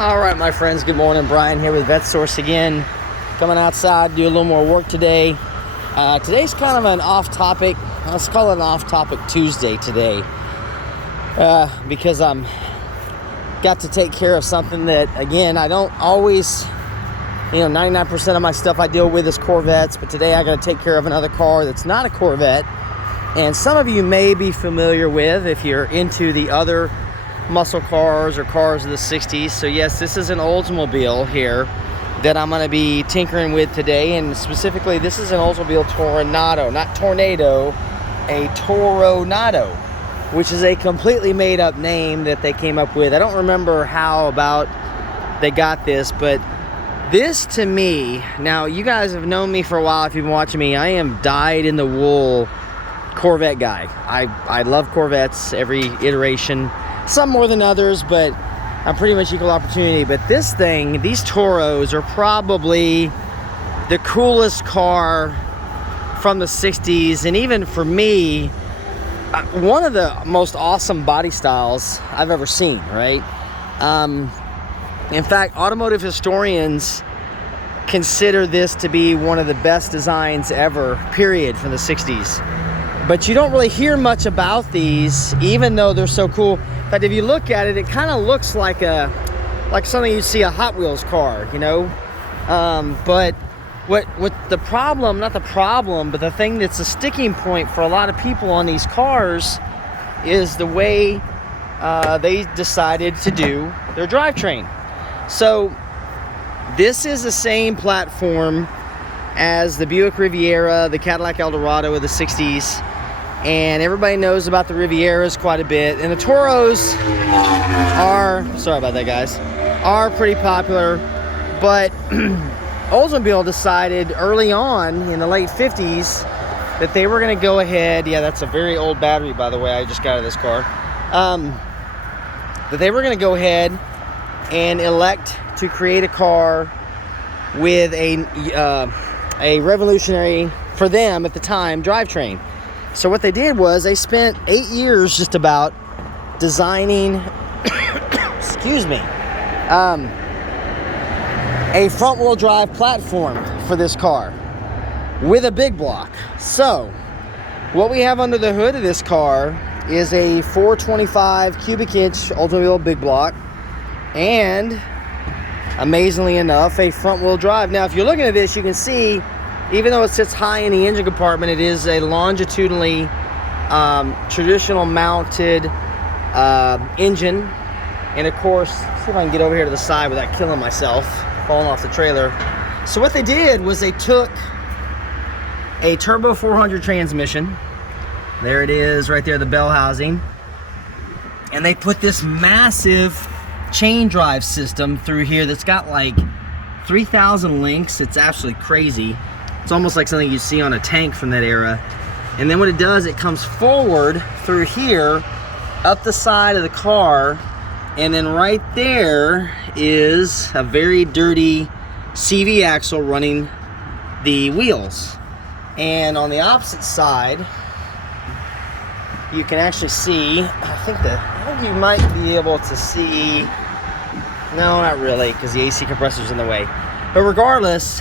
All right, my friends, good morning. Brian here with Vet Source again. Coming outside, do a little more work today. Today's kind of an off-topic, let's call it an off-topic Tuesday today. Because I'm got to take care of something that, again, I don't always, 99% of my stuff I deal with is Corvettes, but today I got to take care of another car that's not a Corvette. And some of you may be familiar with if you're into the other muscle cars or cars of the 60s. So yes, this is an Oldsmobile here that I'm going to be tinkering with today, and specifically this is an Oldsmobile Toronado, not Tornado, a Toronado, which is a completely made up name that they came up with. I don't remember how about they got this, but this to me, now you guys have known me for a while if you've been watching me, I am dyed in the wool Corvette guy. I love Corvettes, every iteration. Some more than others, but I'm pretty much equal opportunity. But this thing, these Toros are probably the coolest car from the 60s. And even for me, one of the most awesome body styles I've ever seen, right? In fact, automotive historians consider this to be one of the best designs ever, period, from the 60s. But you don't really hear much about these, even though they're so cool. In fact, if you look at it, it kind of looks like something you'd see a Hot Wheels car, But what the problem, not the problem, but the thing that's a sticking point for a lot of people on these cars is the way they decided to do their drivetrain. So this is the same platform as the Buick Riviera, the Cadillac Eldorado of the 60s. And everybody knows about the Rivieras quite a bit. And the Toros are, sorry about that guys, are pretty popular. But Oldsmobile decided early on in the late 50s that they were going to go ahead, yeah, that's a very old battery by the way, I just got out of this car, that they were going to go ahead and elect to create a car with a revolutionary, for them at the time, drivetrain. So what they did was they spent 8 years just about designing, excuse me, a front-wheel drive platform for this car with a big block. So what we have under the hood of this car is a 425 cubic inch Oldsmobile big block, and amazingly enough, a front-wheel drive. Now if you're looking at this, you can see, even though it sits high in the engine compartment, it is a longitudinally traditional mounted engine. And of course, let's see if I can get over here to the side without killing myself, falling off the trailer. So what they did was they took a turbo 400 transmission. There it is right there, the bell housing. And they put this massive chain drive system through here that's got like 3,000 links. It's absolutely crazy. It's almost like something you see on a tank from that era. And then what it does, it comes forward through here, up the side of the car, and then right there is a very dirty CV axle running the wheels. And on the opposite side, you can actually see, I think you might be able to see, no, not really, because the AC compressor's in the way. But regardless,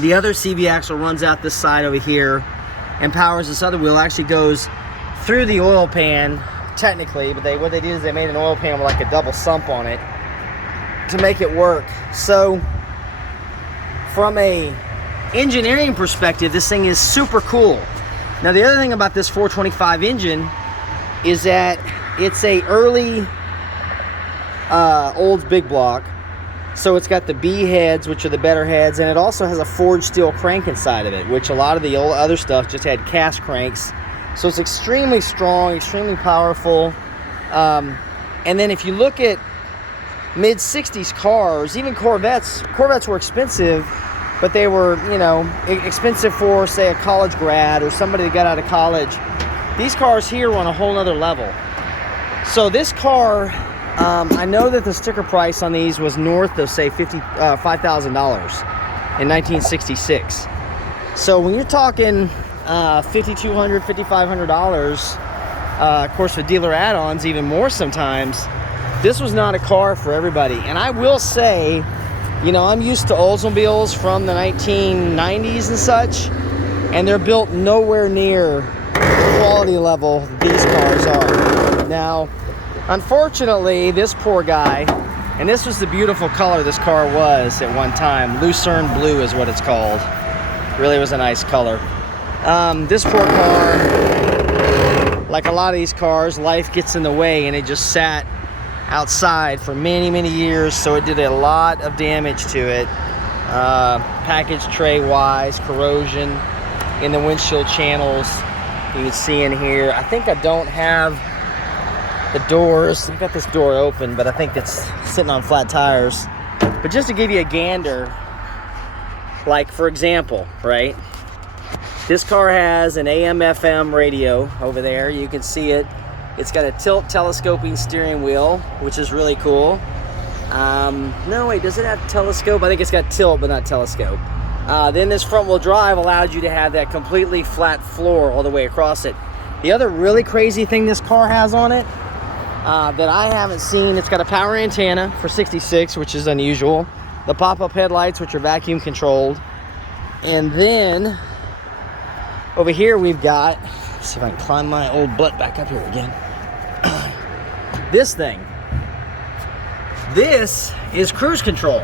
the other CV axle runs out this side over here and powers this other wheel. Actually goes through the oil pan, technically, but what they did is they made an oil pan with like a double sump on it to make it work. So from a engineering perspective, this thing is super cool. Now the other thing about this 425 engine is that it's a early Olds big block. So it's got the B heads, which are the better heads, and it also has a forged steel crank inside of it, which a lot of the old other stuff just had cast cranks. So it's extremely strong, extremely powerful. And then if you look at mid-60s cars, even Corvettes were expensive, but they were, expensive for, say, a college grad or somebody that got out of college. These cars here were on a whole nother level. So this car, I know that the sticker price on these was north of, say, $5,000 in 1966. So when you're talking $5,200, $5,500, of course with dealer add-ons even more sometimes, this was not a car for everybody. And I will say, you know, I'm used to Oldsmobiles from the 1990s and such, and they're built nowhere near the quality level these cars are. Now, unfortunately, this poor guy, and this was the beautiful color this car was at one time. Lucerne blue is what it's called. Really was a nice color. This poor car, like a lot of these cars, life gets in the way, and it just sat outside for many, many years, so it did a lot of damage to it. Package tray wise, corrosion in the windshield channels. You can see in here, I think I don't have the doors. I've got this door open, but I think it's sitting on flat tires. But just to give you a gander, like for example, right? This car has an AM/FM radio over there. You can see it. It's got a tilt telescoping steering wheel, which is really cool. No, wait, does it have telescope? I think it's got tilt, but not telescope. Then this front wheel drive allowed you to have that completely flat floor all the way across it. The other really crazy thing this car has on it that I haven't seen, it's got a power antenna for 66, which is unusual. The pop-up headlights, which are vacuum controlled. And then over here we've got, let's see if I can climb my old butt back up here again. This thing. This is cruise control.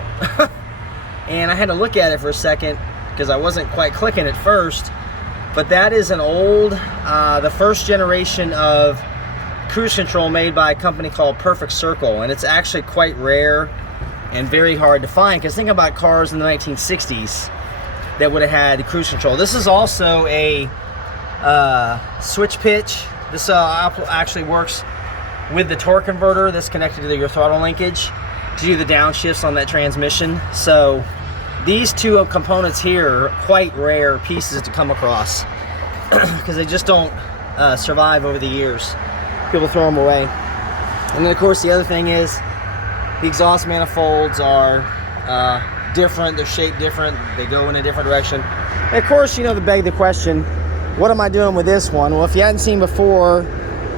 And I had to look at it for a second because I wasn't quite clicking at first. But that is an old, the first generation of cruise control made by a company called Perfect Circle. And it's actually quite rare and very hard to find, because think about cars in the 1960s that would have had cruise control. This is also a switch pitch. This actually works with the torque converter that's connected to your throttle linkage to do the downshifts on that transmission. So these two components here are quite rare pieces to come across because they just don't survive over the years. People throw them away. And then of course the other thing is the exhaust manifolds are different, they're shaped different, they go in a different direction. And of course, you know, to beg the question, what am I doing with this one? Well, if you hadn't seen before,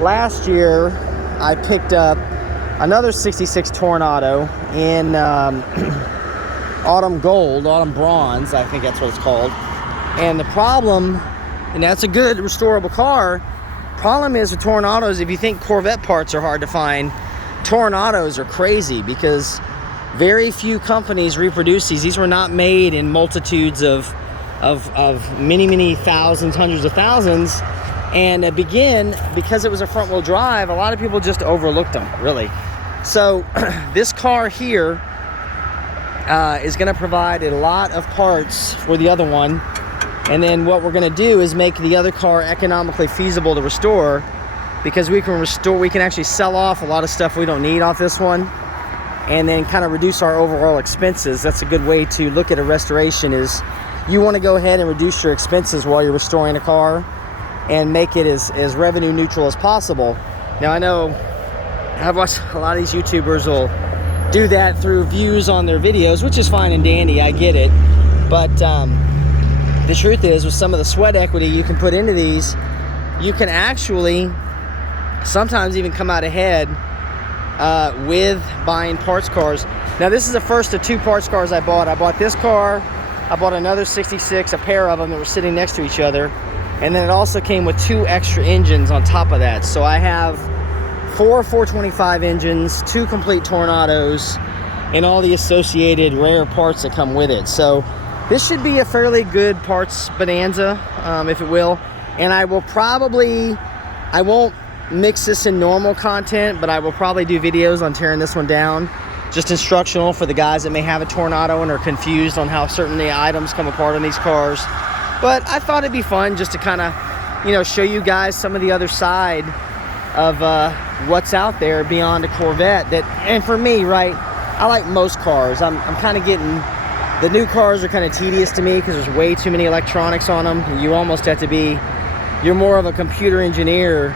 last year I picked up another 66 Toronado in autumn gold, autumn bronze, I think that's what it's called. And the problem, and that's a good restorable car, problem is with Tornados, if you think Corvette parts are hard to find, Tornados are crazy because very few companies reproduce these. These were not made in multitudes of many thousands, hundreds of thousands. And because it was a front wheel drive, a lot of people just overlooked them, really. So this car here is going to provide a lot of parts for the other one. And then what we're going to do is make the other car economically feasible to restore, because we can actually sell off a lot of stuff we don't need off this one, and then kind of reduce our overall expenses. That's a good way to look at a restoration, is you want to go ahead and reduce your expenses while you're restoring a car and make it as revenue neutral as possible. Now I know I've watched a lot of these YouTubers will do that through views on their videos, which is fine and dandy, I get it. But the truth is, with some of the sweat equity you can put into these, you can actually sometimes even come out ahead with buying parts cars. Now this is the first of two parts cars I bought. I bought this car, I bought another 66, a pair of them that were sitting next to each other, and then it also came with two extra engines on top of that. So I have 4 425 engines, 2 complete Tornados, and all the associated rare parts that come with it. So this should be a fairly good parts bonanza, if it will. And I won't mix this in normal content, but I will probably do videos on tearing this one down, just instructional for the guys that may have a Toronado and are confused on how certain the items come apart on these cars. But I thought it'd be fun just to kind of, you know, show you guys some of the other side of what's out there beyond a Corvette. And for me, right, I like most cars. I'm kind of getting, the new cars are kind of tedious to me because there's way too many electronics on them. You almost have to be, you're more of a computer engineer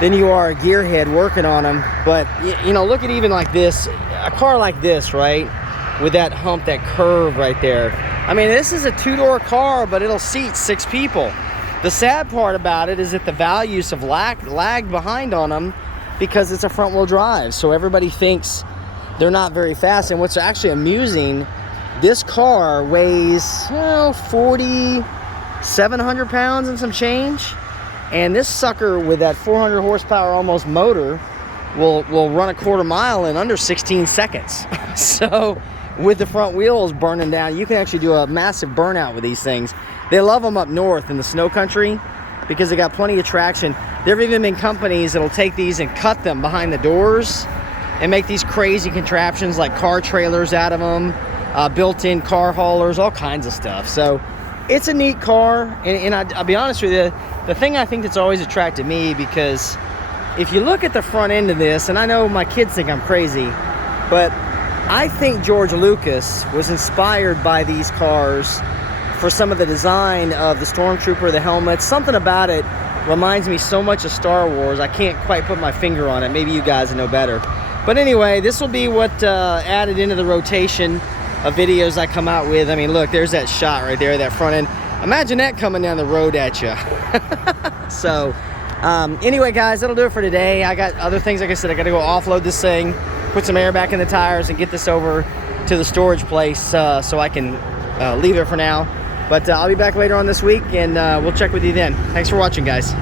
than you are a gearhead working on them. But you know, look at even like this, a car like this, right, with that hump, that curve right there. I mean, this is a 2-door car, but it'll seat 6 people. The sad part about it is that the values have lagged behind on them because it's a front wheel drive. So everybody thinks they're not very fast. And what's actually amusing, this car weighs 4,700 pounds and some change. And this sucker with that 400 horsepower almost motor will run a quarter mile in under 16 seconds. So with the front wheels burning down, you can actually do a massive burnout with these things. They love them up north in the snow country because they got plenty of traction. There have even been companies that'll take these and cut them behind the doors and make these crazy contraptions like car trailers out of them, built-in car haulers, all kinds of stuff. So it's a neat car, and I'll be honest with you, the thing I think that's always attracted me, because if you look at the front end of this, and I know my kids think I'm crazy, but I think George Lucas was inspired by these cars for some of the design of the Stormtrooper, the helmets. Something about it reminds me so much of Star Wars. I can't quite put my finger on it. Maybe you guys know better. But anyway, this will be what added into the rotation of videos I come out with. I mean, look, there's that shot right there, that front end. Imagine that coming down the road at you. So, anyway, guys, that'll do it for today. I got other things, like I said, I got to go offload this thing, put some air back in the tires, and get this over to the storage place so I can leave it for now. But I'll be back later on this week, and we'll check with you then. Thanks for watching, guys.